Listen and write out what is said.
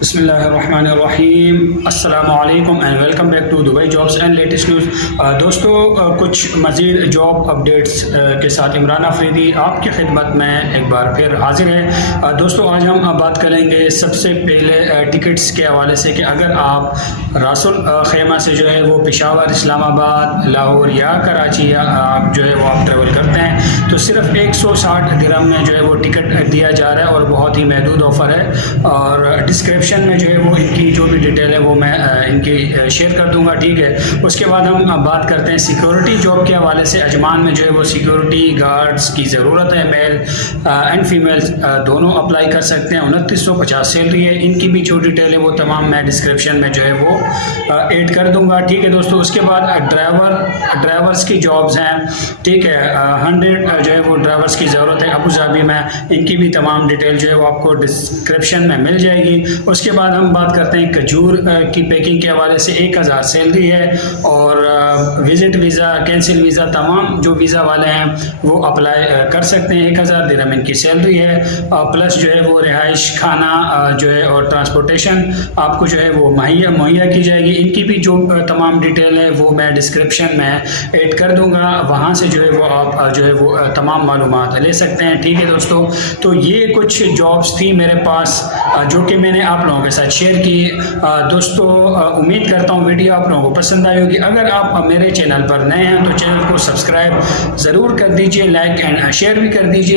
بسم اللہ الرحمن الرحیم، السلام علیکم and welcome back to Dubai jobs and latest news. دوستو، کچھ مزید جاب اپڈیٹس کے ساتھ عمران آفریدی آپ کی خدمت میں ایک بار پھر حاضر ہے۔ دوستو، آج ہم بات کریں گے سب سے پہلے ٹکٹس کے حوالے سے کہ اگر آپ راس الخیمہ سے جو ہے وہ پشاور، اسلام آباد، لاہور یا کراچی آپ جو ہے وہ آپ ٹریول کرتے ہیں تو صرف 160 درہم میں جو ہے وہ ٹکٹ دیا جا رہا ہے اور بہت ہی محدود آفر ہے۔ اور ڈسکرپشن میں جو ہے وہ ان کی جو بھی ڈیٹیل ہے وہ میں ان کی شیئر کر دوں گا، ٹھیک ہے۔ اس کے بعد ہم بات کرتے ہیں سیکیورٹی جاب کے حوالے سے۔ اجمان میں جو ہے وہ سیکیورٹی گارڈز کی ضرورت ہے، میل اینڈ فیمیل دونوں اپلائی کر سکتے ہیں۔ 2950 سیلری ہے۔ ان کی بھی جو ڈیٹیل ہے وہ تمام میں ڈسکرپشن میں جو ہے وہ ایڈ کر دوں گا، ٹھیک ہے دوستو۔ اس کے بعد ڈرائیورز کی جابز ہیں، ٹھیک ہے۔ 100 جو ہے وہ ڈرائیورز کی ضرورت ہے ابو ظہبی میں۔ ان کی بھی تمام ڈیٹیل جو ہے وہ آپ کو ڈسکرپشن میں مل جائے گی۔ اس کے بعد ہم بات کرتے ہیں کھجور کی پیکنگ کے حوالے سے۔ 1000 سیلری ہے اور وزٹ ویزا، کینسل ویزا، تمام جو ویزا والے ہیں وہ اپلائی کر سکتے ہیں۔ 1000 درہم ان کی سیلری ہے، پلس جو ہے وہ رہائش، کھانا جو ہے اور ٹرانسپورٹیشن آپ کو جو ہے وہ مہیا کی جائے گی۔ ان کی بھی جو تمام ڈیٹیل ہے وہ میں ڈسکرپشن میں ایڈ کر دوں گا، وہاں سے جو ہے وہ آپ جو ہے وہ تمام معلومات لے سکتے ہیں، ٹھیک ہے دوستو۔ تو یہ کچھ جابس تھی میرے پاس جو کہ میں نے آپ لوگوں کے ساتھ شیئر کی۔ دوستو، امید کرتا ہوں ویڈیو آپ لوگوں کو پسند آئی ہوگی۔ اگر آپ میرے چینل پر نئے ہیں تو چینل کو سبسکرائب ضرور کر دیجئے، لائک اینڈ شیئر بھی کر دیجئے۔